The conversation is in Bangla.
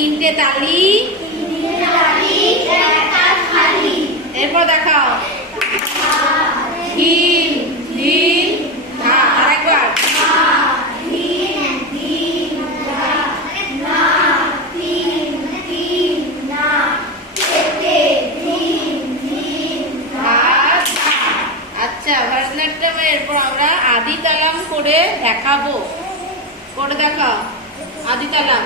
তিনটে তালি, এরপর দেখাও হিম ধিম ধা। আরেকবার আচ্ছা, ভরতনাট্যমে এরপর আমরা আদি তালাম করে দেখাবো। করে দেখাও আদি তালাম।